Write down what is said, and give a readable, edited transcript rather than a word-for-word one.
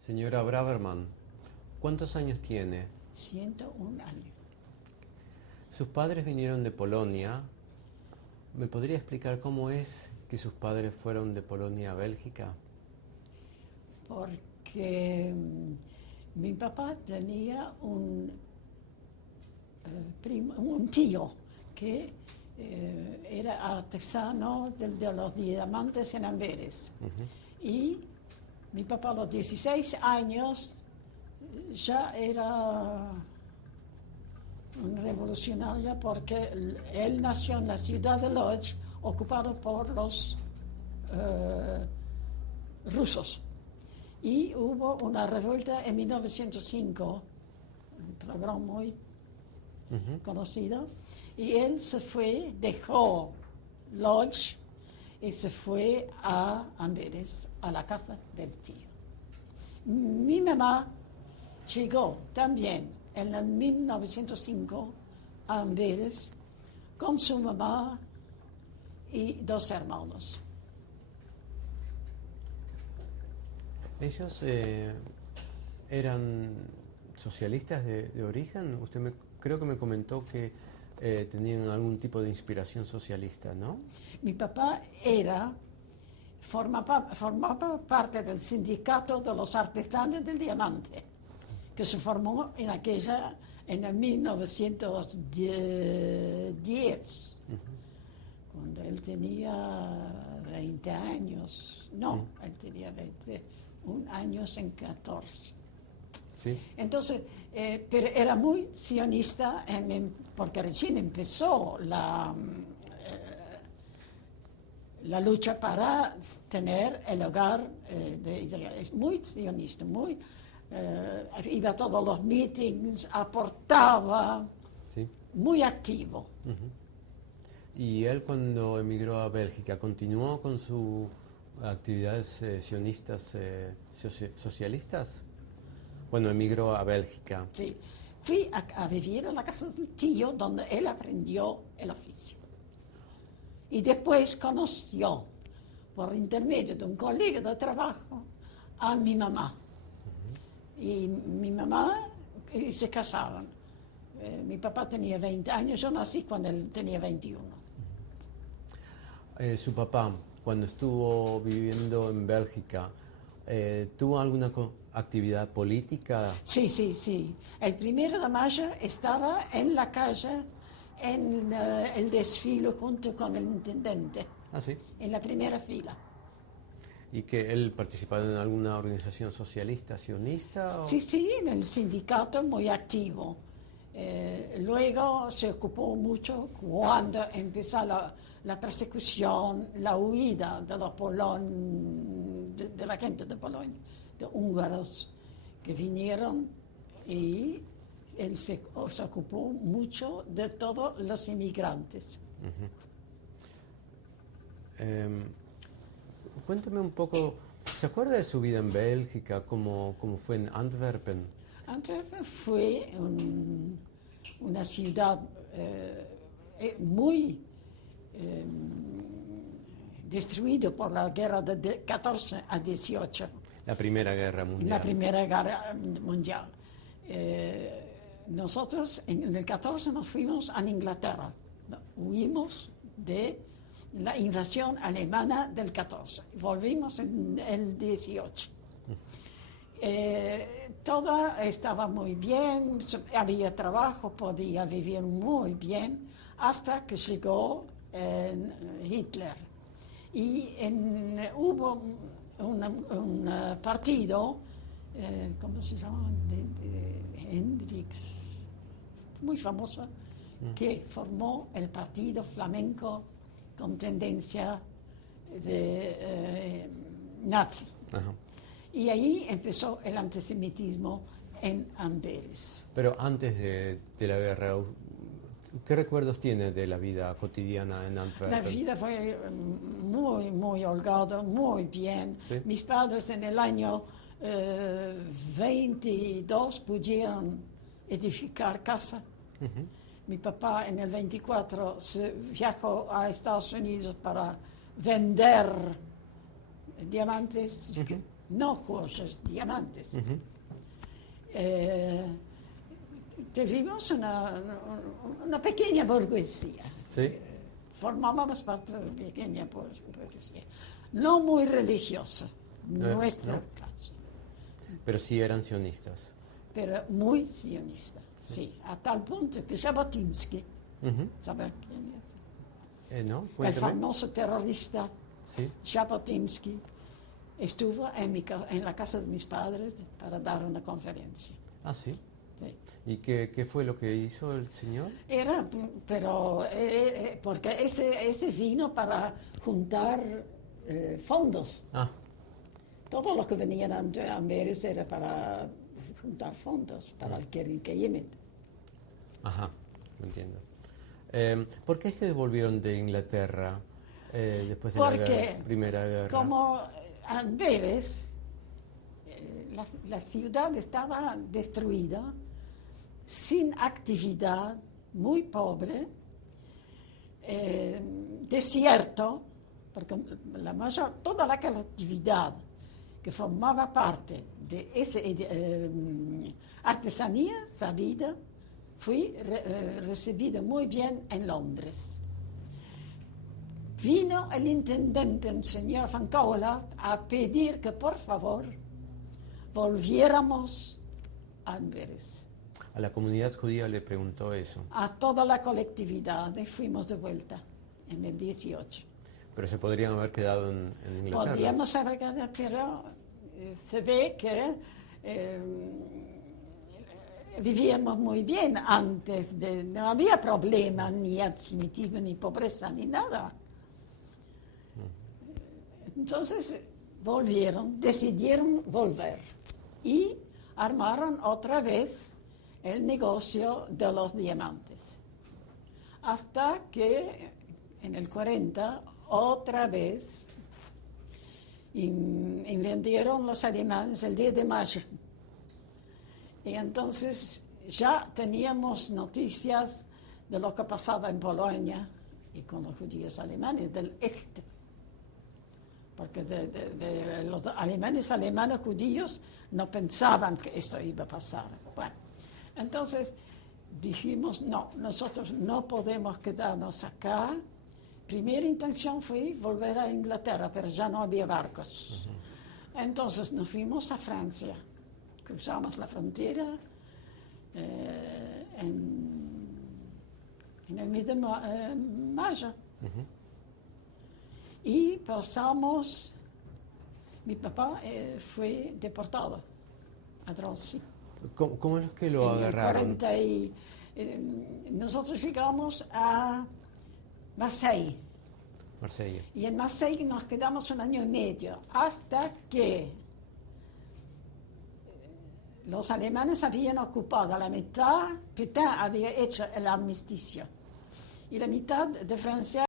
Señora Braverman, ¿cuántos años tiene? 101 años. Sus padres vinieron de Polonia. ¿Me podría explicar cómo es que sus padres fueron de Polonia a Bélgica? Porque mi papá tenía un tío que era artesano de los diamantes en Amberes. Y mi papá a los 16 años ya era un revolucionario porque él nació en la ciudad de Lodz, ocupado por los rusos. Y hubo una revuelta en 1905, un programa muy conocido, y él se fue, dejó Lodz y se fue a Amberes, a la casa del tío. Mi mamá llegó también en el 1905 a Amberes con su mamá y 2 hermanos. ¿Ellos eran socialistas de origen? Creo que me comentó que tenían algún tipo de inspiración socialista, ¿no? Mi papá formaba parte del sindicato de los artesanos del diamante, que se formó en el 1910, cuando él tenía 20 años. No, él tenía 21 años en 14. Sí. Entonces, pero era muy sionista porque recién empezó la lucha para tener el hogar de Israel. Es muy sionista, iba a todos los meetings, aportaba, Sí. muy activo. ¿Y él cuando emigró a Bélgica continuó con sus actividades sionistas socialistas? Bueno, emigró a Bélgica. Sí, fui a vivir en la casa del tío donde él aprendió el oficio. Y después conoció, por intermedio de un colega de trabajo, a mi mamá. Y mi mamá se casaron. Mi papá tenía 20 años, yo nací cuando él tenía 21. Su papá, cuando estuvo viviendo en Bélgica, ¿tuvo alguna actividad política? Sí. El 1 de mayo estaba en la calle, en el desfile junto con el intendente, Ah, sí. en la primera fila. ¿Y que él participaba en alguna organización socialista, sionista? Sí, en el sindicato muy activo. Luego se ocupó mucho cuando empezó la persecución, la huida de los de la gente de Polonia, de húngaros que vinieron, y él se ocupó mucho de todos los inmigrantes. Cuéntame un poco, ¿se acuerda de su vida en Bélgica? ¿Cómo fue en Antwerpen? Antwerpen fue una ciudad muy destruida por la guerra de 14 a 18. La Primera Guerra Mundial. La Primera Guerra Mundial. Nosotros en el 14 nos fuimos a Inglaterra. Huimos de la invasión alemana del 14. Volvimos en el 18. Todo estaba muy bien, había trabajo, podía vivir muy bien, hasta que llegó Hitler. Y hubo un partido, ¿cómo se llama? De Hendrix, muy famoso, que formó el partido flamenco con tendencia de nazi. Ajá. Y ahí empezó el antisemitismo en Amberes. Pero antes de la guerra, ¿qué recuerdos tiene de la vida cotidiana en Antwerpen? La vida fue muy holgada, muy bien. ¿Sí? Mis padres en el año 22 pudieron edificar casa. Mi papá en el 24 viajó a Estados Unidos para vender diamantes. no joyas, diamantes. Ujú. Tuvimos una pequeña burguesía. Sí. Formábamos parte de una pequeña burguesía. No muy religiosa, nuestro ¿no? caso, Pero sí eran sionistas. pero muy sionista, sí, a tal punto que Jabotinsky, Ujú. ¿sabe quién es? ¿No? El Cuéntame. famoso terrorista Sí. Jabotinsky estuvo en la casa de mis padres para dar una conferencia. Ah, sí. Sí. ¿Y qué fue lo que hizo el señor? Era, pero, porque ese vino para juntar fondos. Ah, Todo lo que venían a Amberes era para juntar fondos para el Yemen. ajá, lo entiendo. ¿Por qué es que volvieron de Inglaterra después de Porque la Primera Guerra? como Amberes, la ciudad estaba destruida, sin actividad, muy pobre, desierto, porque toda la colectividad que formaba parte de esa artesanía sabida, fui recibida muy bien en Londres. Vino el intendente, el señor Van Cowell, a pedir que por favor volviéramos a Amberes. A la comunidad judía le preguntó eso, A toda la colectividad y fuimos de vuelta en el 18. pero se podrían haber quedado en Inglaterra. Podríamos haber quedado, pero se ve que vivíamos muy bien antes, no había problema ni antisemitismo, ni pobreza, ni nada. Entonces decidieron volver y armaron otra vez el negocio de los diamantes. Hasta que en el 40 otra vez invadieron los alemanes el 10 de mayo. Y entonces ya teníamos noticias de lo que pasaba en Polonia y con los judíos alemanes del este. Porque de los alemanes judíos no pensaban que esto iba a pasar. Bueno, entonces dijimos, no, nosotros no podemos quedarnos acá. Primera intención fue volver a Inglaterra, pero ya no había barcos. Entonces nos fuimos a Francia, cruzamos la frontera en el mes de mayo. Y pasamos, mi papá fue deportado a Drancy. ¿Cómo es que lo En el agarraron? 40 nosotros llegamos a Marseille. Marsella. Y en Marseille nos quedamos 1 año y medio, hasta que los alemanes habían ocupado la mitad, Pétain había hecho el armisticio, y la mitad de Francia